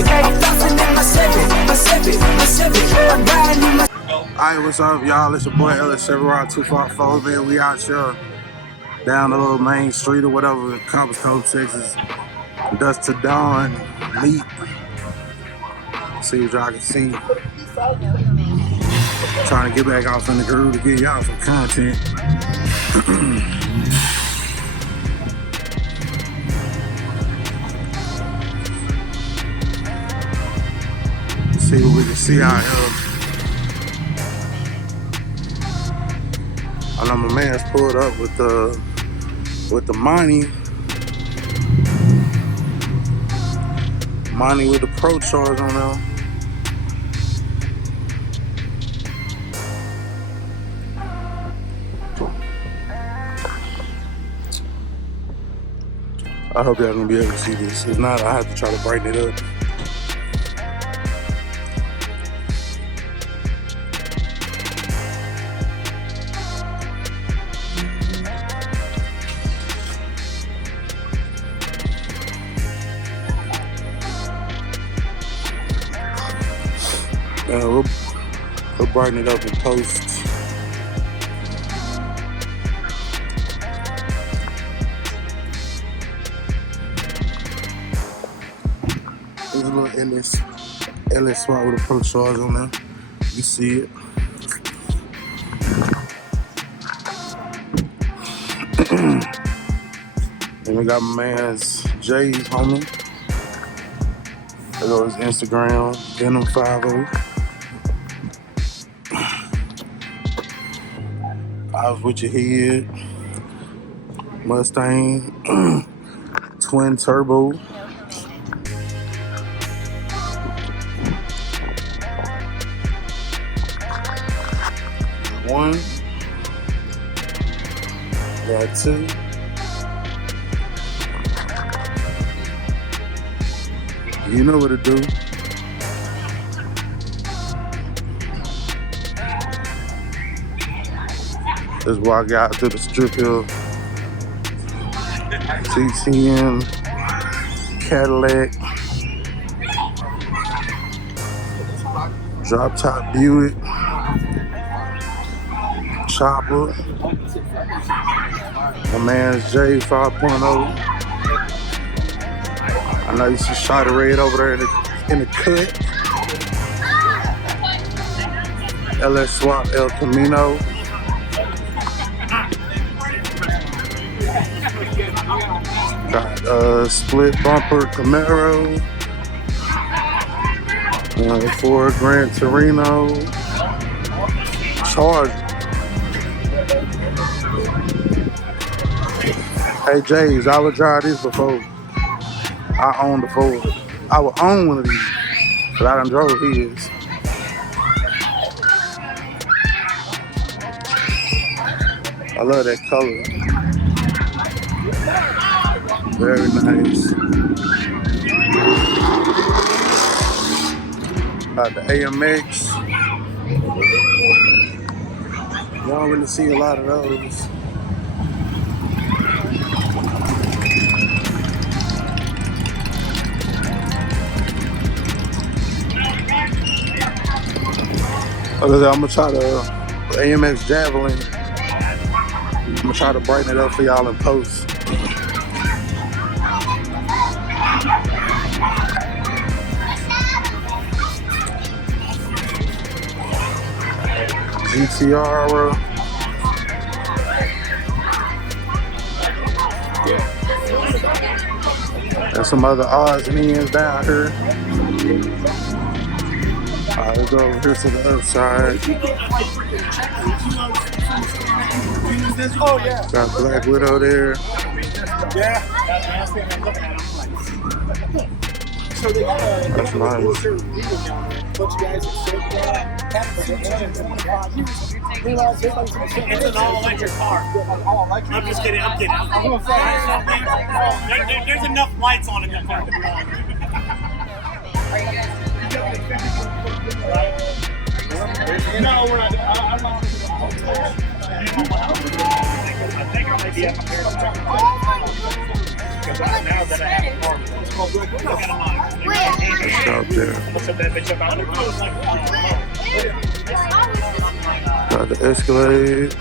Alright, what's up, y'all? It's your boy Ellis7Rod244, man. We out here down the little main street or whatever in Compass Cove, Texas. Dusk to dawn, meet. See what y'all can see. Trying to get back off in the groove to get y'all some content. See what we can see out here. I know my man's pulled up with the money with the Pro Charge on them. I hope y'all gonna be able to see this. If not, I have to try to brighten it up. We'll brighten it up in post. There's a little LS swap with a Pro Charge on there. You see it. And we got my man's Jay's homie. There goes his Instagram, Venom50. I was with your head. Mustang, twin turbo. One. Got two. You know what to do. Let's walk out to the strip here. TTM, Cadillac, drop top Buick, chopper. My man's J 5.0. I know you see Shot of Red over there in the cut. LS Swap El Camino. Got split bumper Camaro. Ford Gran Torino. Charger. Hey Jays, I would drive this before I owned the Ford. I would own one of these, but I done drove his. I love that color. Very nice. Got the AMX. You don't really see a lot of those. I'm gonna try the AMX Javelin. I'm gonna try to brighten it up for y'all in post. GTR. There's some other odds and ends down here. Alright, we'll go over here to the other side. Got Black Widow there. That's nice. It's an all-electric car. I'm just kidding. I'm kidding. There's enough lights on in that car. No, we're not. I'm not. I think I may be up there. Because now that I have a car, I got a lot. Out there. Got the Escalade.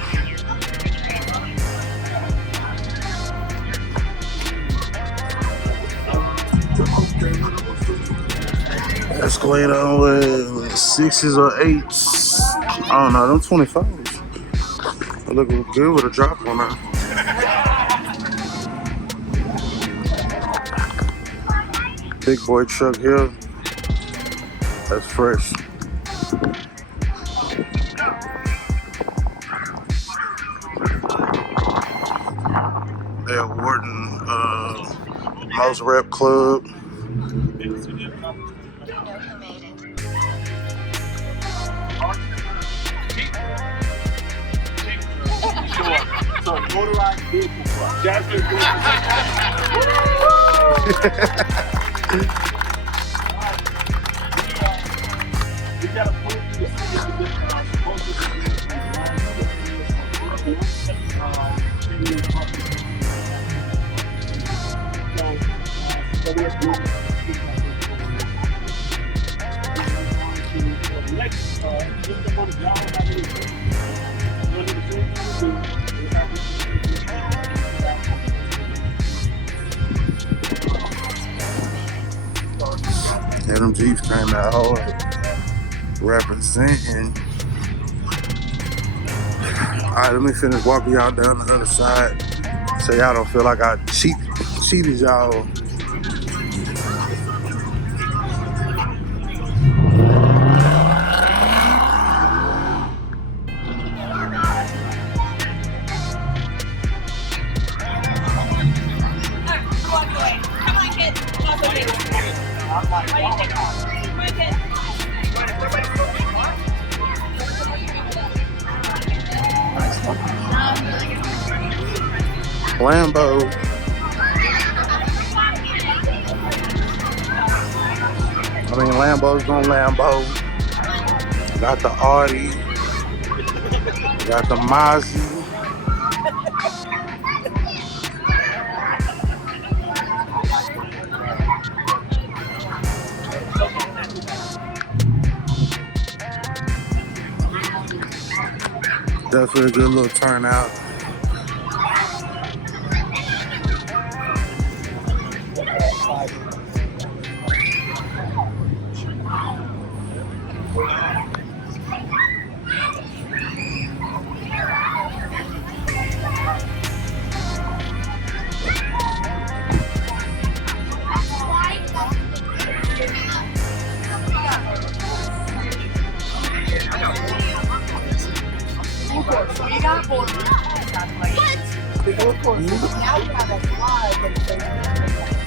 Escalade on with 6s or 8s. I don't know, them 25s. I look good with a drop on that. Big boy truck here. That's fresh. They're awarding most rep club. So motorized vehicle club. Jasmine. We gotta put the Yeah, them Jeeps came out hard representing. Alright, let me finish walking y'all down the other side so y'all don't feel like I cheated y'all. Lambo. I mean, Lambo's gonna Lambo. Got the Audi. Got the Mazda. Definitely a good little turnout. Now we have a slide that says